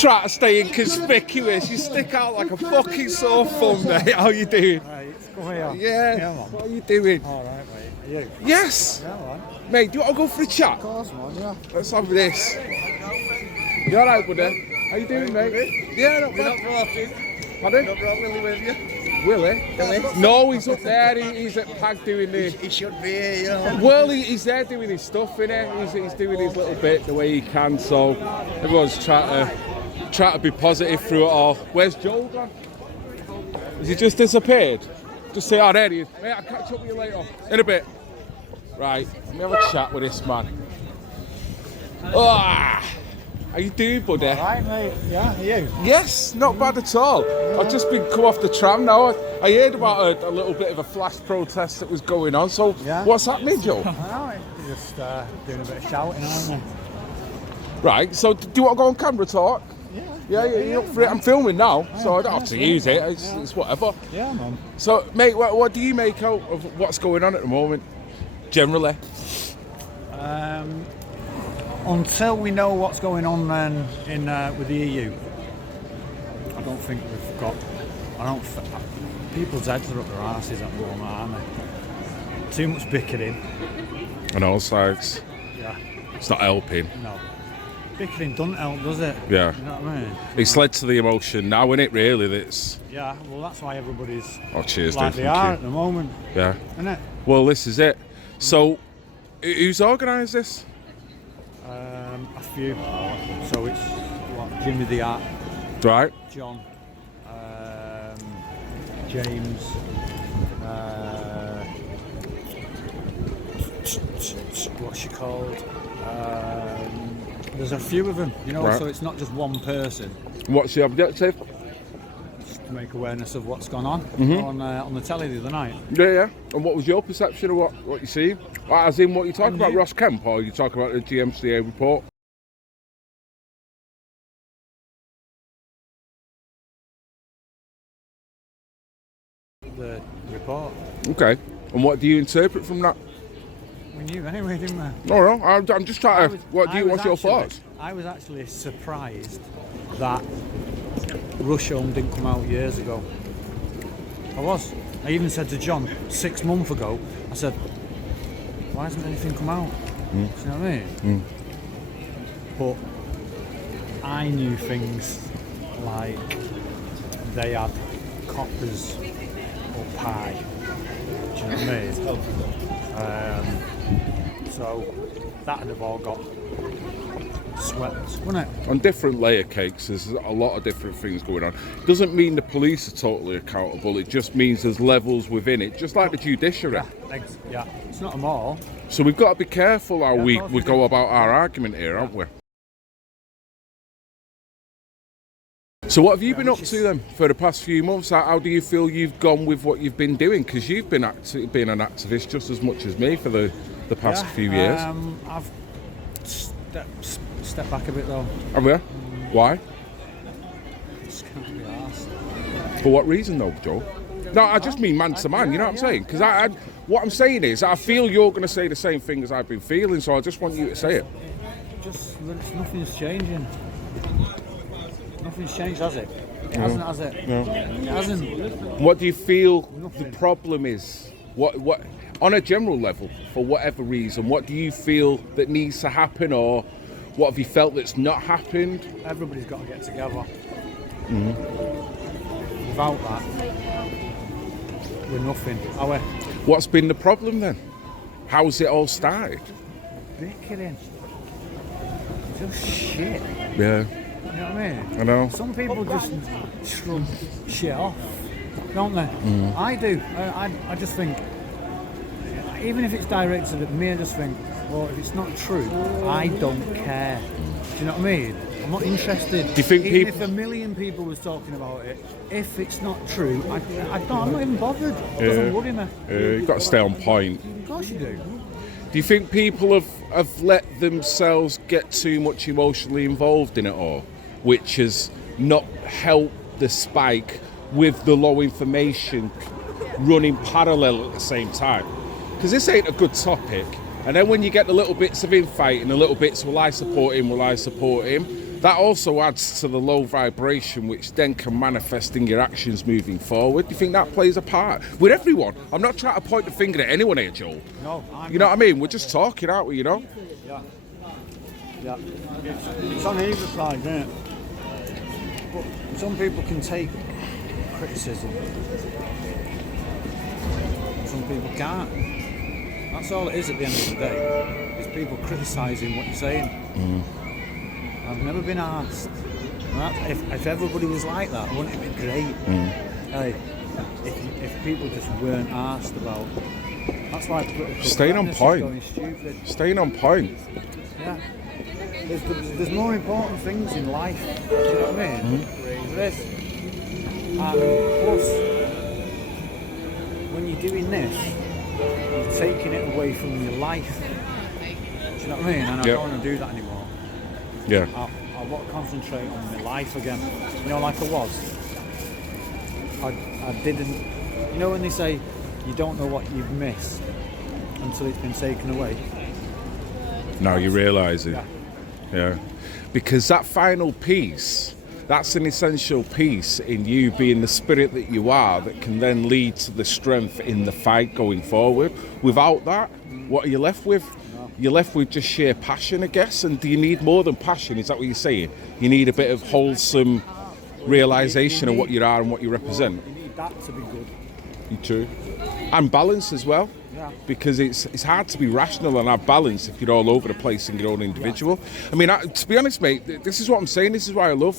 try to stay inconspicuous. You stick out like a fucking sore thumb, mate. How you doing? Right, come here. Yeah. What are you doing? All right, mate. Are you? Yes. Yeah, all right. Mate, do you want to go for a chat? Of course, man, yeah. Let's have this. You alright, buddy? How you doing, mate? Yeah, not bad. Not brought in. Pardon? Not brought Willie with you. Willie? No, he's up there. He's at Pag doing the... He should be here, you know. Well, he's there doing his stuff, innit? He's doing his little bit the way he can, so everyone's trying to be positive through it all. Where's Joel gone? Has he just disappeared? Just say, oh, there he is. Mate, I'll catch up with you later. In a bit. Right, let me have a chat with this man. Ah, how you doing, buddy? All right, mate. Yeah, are you? Yes, not bad at all. I've just been come off the tram now. I heard about a little bit of a flash protest that was going on. So Yeah. what's happening, Joe? All right. Just doing a bit of shouting, aren't we? Right, so do you want to go on camera talk? Yeah. Yeah, you're up for it. I'm filming now, so I don't have to use it. It's whatever. Yeah, man. So, mate, what do you make out of what's going on at the moment, generally? Until we know what's going on then in with the EU, I don't think we've got. People's heads are up their arses at the moment, aren't they? Too much bickering. On all sides. Yeah. It's not helping. No. Bickering doesn't help, does it? Yeah. You know what I mean? It's led to the emotion now, isn't it, really? That's... Yeah. Well, that's why everybody's Oh, cheers, like dude. they are Thank at the moment, you. Yeah. isn't it? Well, this is it. So, who's organised this? A few. So it's what, Jimmy the Art, Right. John, James, what's she called? There's a few of them, you know, Right. so it's not just one person. What's the objective? Just to make awareness of what's gone on you know, on the telly the other night. Yeah. And what was your perception of what you see? As in what you talk about, you- Ross Kemp, or you talk about the GMCA report? The report. Okay. And what do you interpret from that? We knew anyway, didn't we? No, I'm just trying to... What's your thoughts? I was actually surprised that Rush Home didn't come out years ago. I was. I even said to John 6 months ago, I said, why hasn't anything come out? Do you know what I mean? But I knew things like they had coppers up high. Do you know what I mean? So that'd have all got swept, wouldn't it? On different layer cakes, there's a lot of different things going on. Doesn't mean the police are totally accountable. It just means there's levels within it, just like the judiciary. Yeah, it's not them all. So we've got to be careful how Yeah, of we course we go do. about our argument here, haven't we? So what have you been up to then for the past few months? How do you feel you've gone with what you've been doing? Because you've been an activist just as much as me for the past few years. I've stepped back a bit though. Have you? Why? Just can't be arsed. For what reason though, Joe? No, I just mean man to man, you know what I'm saying? Because what I'm saying is, I feel you're going to say the same thing as I've been feeling, so I just want you to say it. Nothing's changing. Nothing's changed, has it? It hasn't, has it? No. It hasn't. What do you feel Nothing. the problem is? What on a general level, for whatever reason, what do you feel that needs to happen, or what have you felt that's not happened? Everybody's got to get together. Without that, we're nothing. Are we? What's been the problem then? How's it all started? Bickering. Just shit. Yeah, You know what I mean? I know. Some people just shrug shit off, don't they? I do. I just think, even if it's directed at me, I just think, well, if it's not true, I don't care. Do you know what I mean? I'm not interested. Do you think even people- if a million people was talking about it, if it's not true, I'm not even bothered. It doesn't worry me. You've got to stay on point. Of course you do. Do you think people have let themselves get too much emotionally involved in it all, which has not helped the spike with the low information running parallel at the same time? Because this ain't a good topic. And then when you get the little bits of infight and the little bits, will I support him, that also adds to the low vibration, which then can manifest in your actions moving forward. Do you think that plays a part with everyone? I'm not trying to point the finger at anyone here, Joel. No, you know what I mean? We're just talking, aren't we? You know? Yeah. Yeah. It's on either side, isn't it? But some people can take criticism. Some people can't. That's all it is at the end of the day. Is people criticising what you're saying. I've never been asked. If everybody was like that, wouldn't it be great? Hey, if people just weren't asked about. That's why political staying on point. Going stupid. Staying on point. Yeah. There's more important things in life. Do you know what I mean? This. And plus, when you're doing this, you're taking it away from your life. Do you know what I mean? And I don't want to do that anymore. Yeah. I want to concentrate on my life again. You know, like I was. I didn't. You know when they say you don't know what you've missed until it's been taken away? Now you realise it. Yeah. Yeah. Because that final piece, that's an essential piece in you being the spirit that you are that can then lead to the strength in the fight going forward. Without that, what are you left with? No. You're left with just sheer passion, I guess. And do you need more than passion? Is that what you're saying? You need a bit of wholesome realisation of what you are and what you represent. You need that to be good. True. And balance as well. Yeah. Because it's hard to be rational and have balance if you're all over the place in your own individual. I mean, to be honest, mate, this is what I'm saying. This is why I love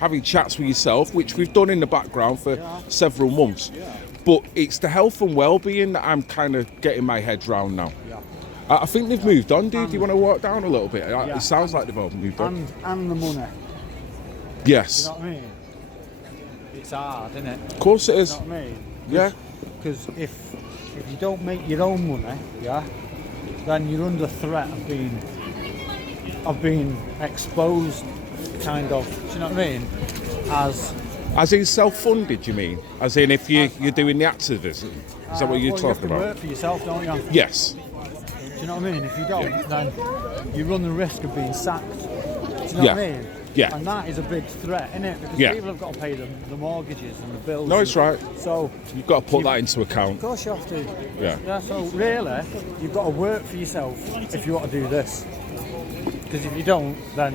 having chats with yourself, which we've done in the background for several months. Yeah. But it's the health and well-being that I'm kind of getting my head round now. Yeah. I think they've moved on, dude. Do you want to walk down a little bit? It sounds like they've all moved on. And the money. Yes. You know what I mean? It's hard, isn't it? Of course it is. You know what I mean? Yeah. Because if you don't make your own money, then you're under threat of being exposed, kind of. Do you know what I mean? As in self-funded, you mean? As in if you're doing the activism? Is that what you're talking about? You have to work for yourself, don't you? Yes. Do you know what I mean? If you don't, then you run the risk of being sacked. Do you know what I mean? Yeah. And that is a big threat, isn't it? Because people have got to pay the mortgages and the bills. No, it's right. So you've got to put that into account. Of course you have to. Yeah. So really, you've got to work for yourself if you want to do this. Because if you don't, then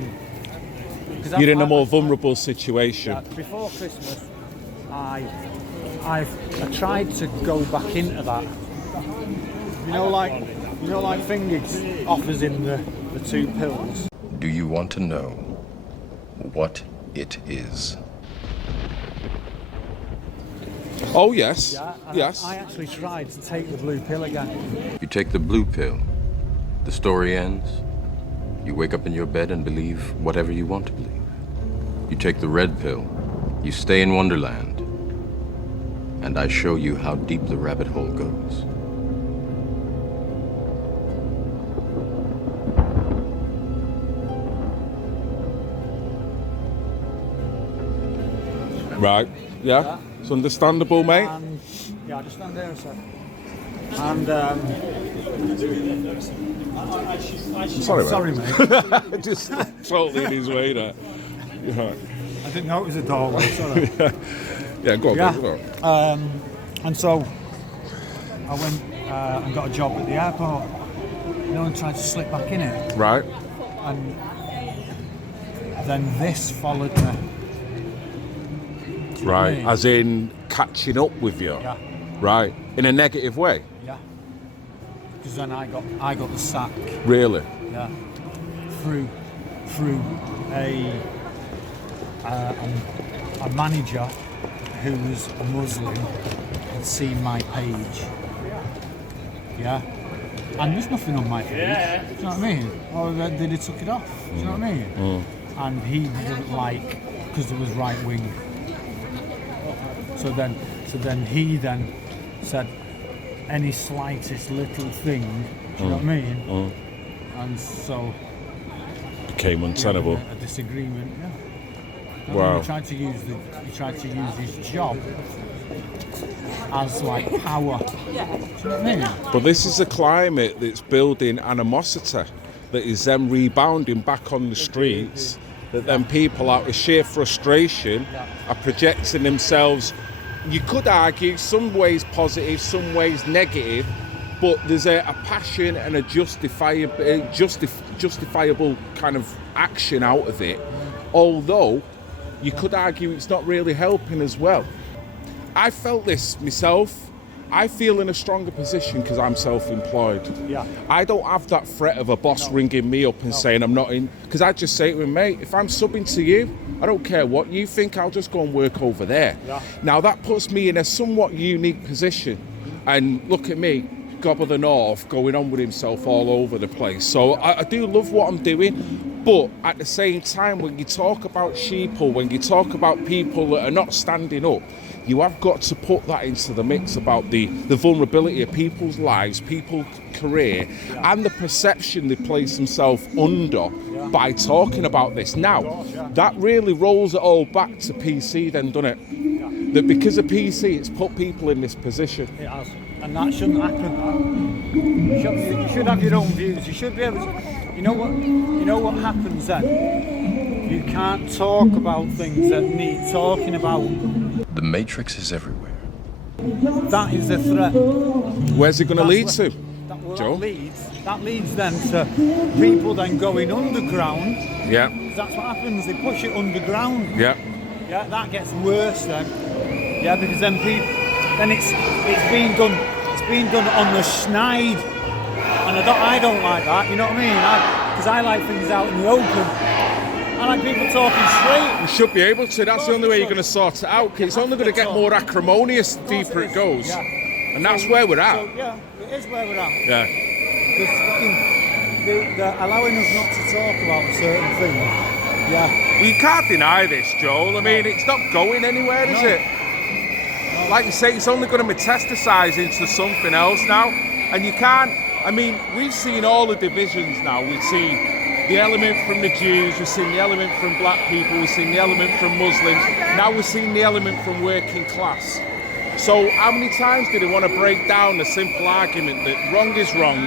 you're in a more vulnerable situation. Yeah, before Christmas, I tried to go back into that. You know, like Fingers offers in the 2 pills. Do you want to know what it is? Oh yes. Yeah, yes. I actually tried to take the blue pill again. You take the blue pill, the story ends. You wake up in your bed and believe whatever you want to believe. You take the red pill, you stay in Wonderland, and I show you how deep the rabbit hole goes. Right. Yeah. It's understandable, mate. I'll just stand there a sec. And sorry, mate. Just totally in his way there. Yeah. I didn't know it was a doorway. Sorry. Yeah, go on. Yeah. Go on. And so I went and got a job at the airport. And tried to slip back in it. Right. And then this followed me. Right. As in catching up with you. Yeah. Right. In a negative way. Yeah. Because then I got the sack. Really? Yeah. Through a manager who was a Muslim had seen my page. Yeah. And there's nothing on my page. Do you know what I mean? Or they took it off. Do you know what I mean? And he didn't like because there was right wing. So then he said any slightest little thing. Do you know what I mean? And so became untenable. A disagreement. Yeah. Wow. He tried to use his job as like power. Do you know what I mean? But this is a climate that's building animosity that is then rebounding back on the streets that then people out of sheer frustration are projecting themselves. You could argue some ways positive, some ways negative, but there's a passion and a justifiable kind of action out of it. Although you could argue it's not really helping as well. I felt this myself. I feel in a stronger position because I'm self-employed. Yeah. I don't have that threat of a boss ringing me up and saying I'm not in, because I just say to him, mate, if I'm subbing to you, I don't care what you think, I'll just go and work over there. Yeah. Now that puts me in a somewhat unique position. And look at me, Gob of the North, going on with himself all over the place. So I do love what I'm doing, but at the same time, when you talk about sheeple, when you talk about people that are not standing up, you have got to put that into the mix about the vulnerability of people's lives, people's career, and the perception they place themselves under by talking about this. Now, that really rolls it all back to PC then, doesn't it? That because of PC, it's put people in this position. It has. And that shouldn't happen. You should have your own views. You should be able to... You know what happens then? You can't talk about things that need talking about. The Matrix is everywhere. That is the threat. Where's it going to lead to, Joe? That leads then to people then going underground. Yeah. That's what happens. They push it underground. Yeah. Yeah, that gets worse then. Yeah, because then it's being done. It's being done on the schneid, and I don't like that. You know what I mean? Because I like things out in the open. I like people talking straight. You should be able to. That's the only way you're going to sort it out. It's only going to get more acrimonious the deeper it goes. Yeah. And that's where we're at. So, yeah, it is where we're at. Yeah. They're allowing us not to talk about certain things. Yeah. Well, you can't deny this, Joel. I mean, it's not going anywhere, is it? Like you say, it's only going to metastasize into something else now. And you can't... I mean, we've seen all the divisions now. We've seen the element from the Jews, we've seen the element from black people, we've seen the element from Muslims, now we're seeing the element from working class. So how many times do they want to break down the simple argument that wrong is wrong,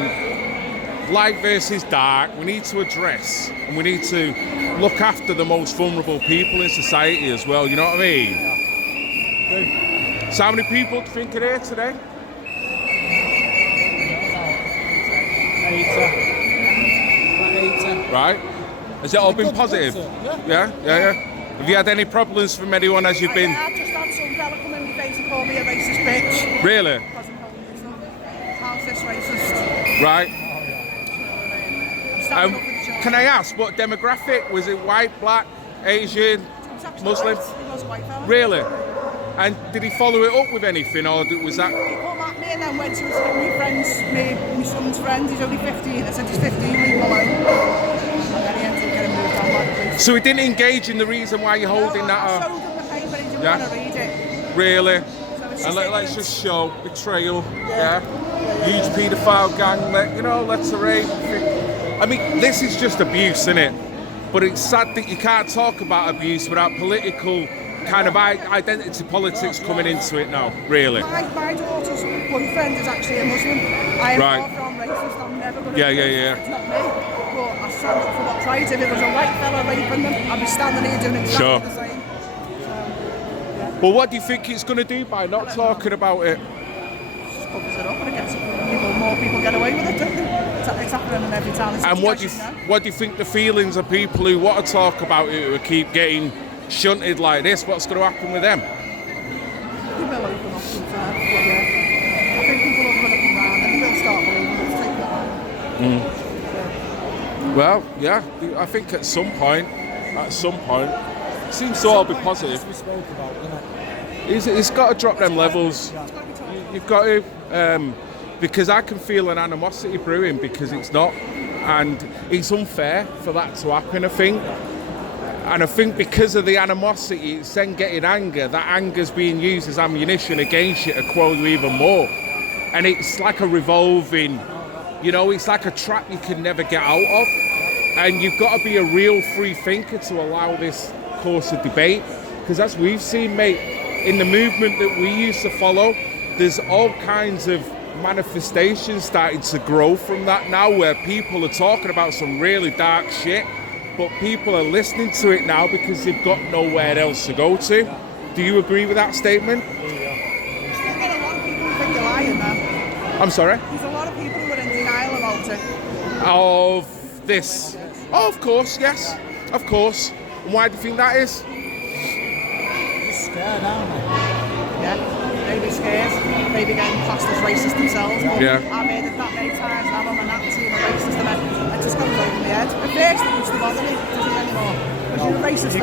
light versus dark, we need to address and we need to look after the most vulnerable people in society as well, you know what I mean? Yeah. So how many people do you think are here today? 80. Right. Has it all been positive? Yeah. Have you had any problems from anyone as you've been? Yeah, I've just had some fella come in my face and call me a racist bitch. Really? Because I'm holding stuff. How's this racist? Right. I'm standing up for the children. Can I ask what demographic? Was it white, black, Asian, It was actually Muslim? white. He was a white fella. Really? And did he follow it up with anything, or was that? He come at me and then went to my friend's, my son's friend. He's only 15. I said, he's 15, leave him alone. And then he ended up getting moved on by the police. So he didn't engage in the reason why you're holding that I up? showed him the paper, he didn't Yeah. want to read it. Really? So it's And let's ignorance. just show betrayal. Yeah. Huge paedophile gang. Let's arrange. I mean, this is just abuse, isn't it? But it's sad that you can't talk about abuse without political kind of identity politics coming into it now, really. My daughter's boyfriend is actually a Muslim. I am Right. far from racist. I'm never going to. Yeah. It's not me. But I stand up for what's right. If it was a white fella raping them, I'd be standing here doing exactly Sure. the same. Well, what do you think it's going to do by not talking about it? Just covers it up and it gets more people get away with it, don't they? It's happening in every town. It's And what do you think the feelings of people who want to talk about it who keep getting shunted like this? What's going to happen with them? They will open up and but yeah. I think people are going to come round and they'll start believing it's taken. Well, yeah, I think at some point, it seems to all be positive. We spoke about, isn't it? It's got to drop them levels. You've got to, because I can feel an animosity brewing because it's not, and it's unfair for that to happen, I think. And I think because of the animosity, it's then getting anger. That anger's being used as ammunition against you to quell you even more. And it's like a revolving, it's like a trap you can never get out of. And you've got to be a real free thinker to allow this course of debate. Because as we've seen, mate, in the movement that we used to follow, there's all kinds of manifestations starting to grow from that now, where people are talking about some really dark shit, but people are listening to it now because they've got nowhere else to go to. Do you agree with that statement? There's still got a lot of people who think you're lying there. I'm sorry? There's a lot of people who are in denial about it. Of this? Oh, of course, yes. Of course. And why do you think that is? Just scared, aren't they? Yeah, maybe scared, maybe getting classed as racist themselves. But Yeah. I've heard it that many times now. I'm a Nazi and a racist, and it just goes over my head. At first, it used to bother me, it doesn't anymore. Because you're a racist.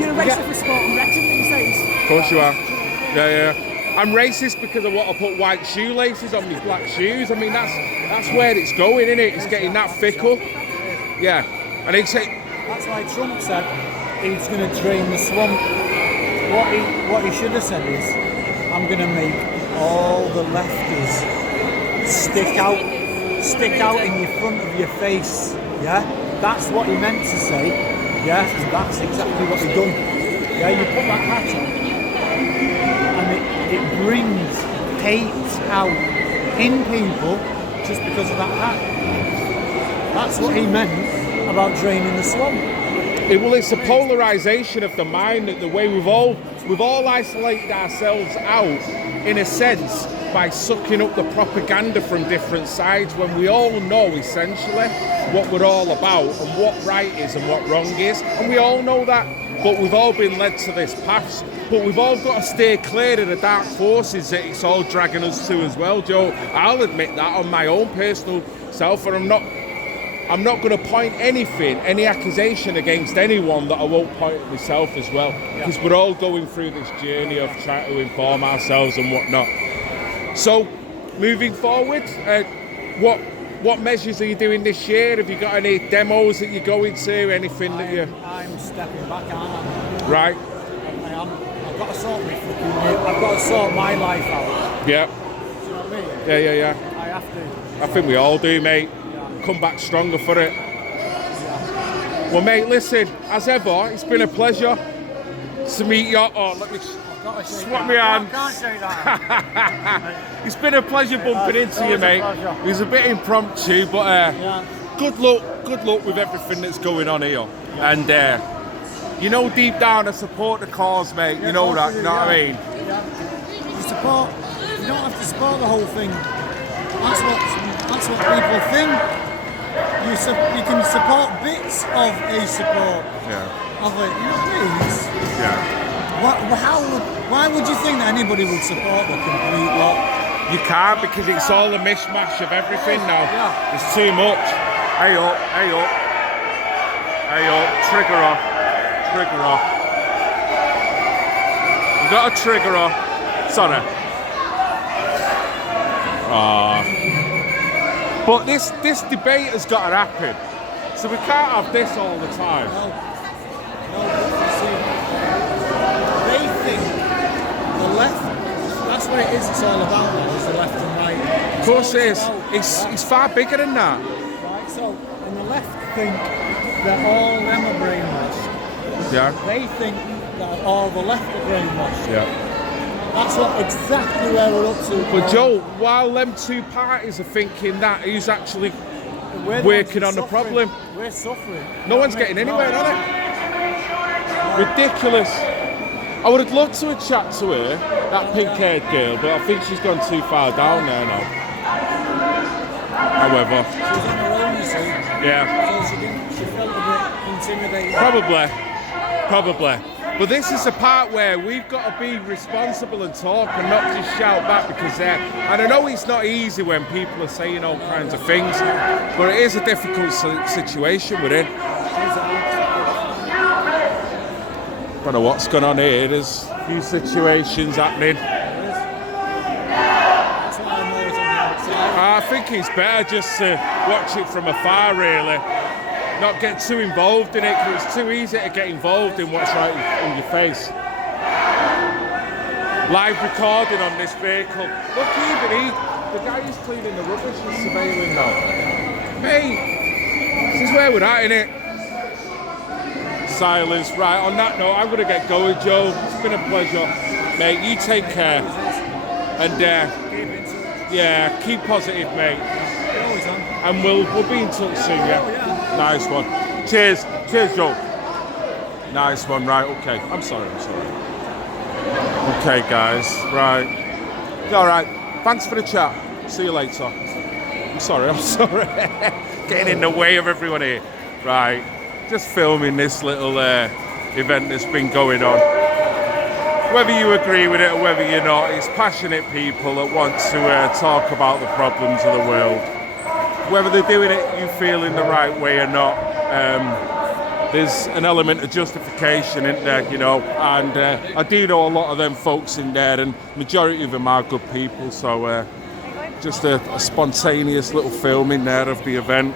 You're a racist for sport and wrestling these days. Of course you are. Yeah. I'm racist because I want to put white shoelaces on my black shoes. I mean, that's where it's going, isn't it? It's getting that fickle. Yeah. And they say, That's why Trump said he's going to drain the swamp. What he should have said is, I'm going to make all the lefties stick out in the front of your face. Yeah, that's what he meant to say. Yeah, and that's exactly what he done. Yeah, you put that hat on, and it brings hate out in people just because of that hat. That's what he meant about draining the swamp. it's a polarization of the mind, that the way we've all isolated ourselves out, in a sense, by sucking up the propaganda from different sides, when we all know essentially what we're all about and what right is and what wrong is, and we all know that, but we've all been led to this path. But we've all got to stay clear of the dark forces that it's all dragging us to as well, Joe. I'll admit that on my own personal self, and I'm not going to point any accusation against anyone that I won't point at myself as well, because we're all going through this journey of trying to inform ourselves and whatnot. So, moving forward, what measures are you doing this year? Have you got any demos that you're going to? Anything that you? I'm stepping back, aren't I? Right. I am. I've got to sort I've got to sort my life out. Yeah. Do you know what I mean? Yeah. I have to. I think we all do, mate. Come back stronger for it. Well, mate, listen, as ever, it's been a pleasure to meet you. Oh, let me swap my hand. Can't say that. It's been a pleasure bumping into you, mate. It was a bit impromptu, but good luck with everything that's going on here. And you know, deep down, I support the cause, mate. You know that, you know what I mean? You support. You don't have to support the whole thing. That's what people think. You can support bits of a support of it. You know what I mean? Why would you think that anybody would support the complete lot? You can't, because it's all a mishmash of everything now. It's too much. Hey up. Trigger off. You got a trigger off. Sorry. But this debate has got to happen. So we can't have this all the time. No, see, they think the left, that's what it is, it's all about now, is the left and right. Of course it is. It's far bigger than that. Right, so, and the left think that all them are brainwashed. Yeah. They think that all the left are brainwashed. Yeah. That's exactly where we're up to. But Joe, while them two parties are thinking that, who's actually working on the problem? We're suffering. No one's getting anywhere, are they? Ridiculous. I would have loved to have chat to her, that pink-haired girl, but I think she's gone too far down there now. However. She's on her own, you see. Yeah. So she felt a bit intimidated. Probably. But this is the part where we've got to be responsible and talk and not just shout back, because and I know it's not easy when people are saying all kinds of things, but it is a difficult situation we're in. I don't know what's going on here. There's a few situations happening. That's why I'm always on the outside. I think it's better just to watch it from afar, really. Not get too involved in it, because it's too easy to get involved in what's right in your face. Live recording on this vehicle. Look, even the guy who's cleaning the rubbish is surveilling now. Mate, this is where we're at, innit? Silence. Right, on that note, I'm going to get going, Joe. It's been a pleasure. Mate, you take care. And keep positive, mate. And we'll be in touch soon, yeah? Nice one. Cheers, Joe. Nice one, right? Okay, I'm sorry. Okay, guys, right. All right. Thanks for the chat. See you later. I'm sorry. Getting in the way of everyone here. Right. Just filming this little event that's been going on. Whether you agree with it or whether you're not, it's passionate people that want to talk about the problems of the world. Whether they're doing it, you feel, in the right way or not, there's an element of justification in there, you know, and I do know a lot of them folks in there, and majority of them are good people, so just a spontaneous little film in there of the event.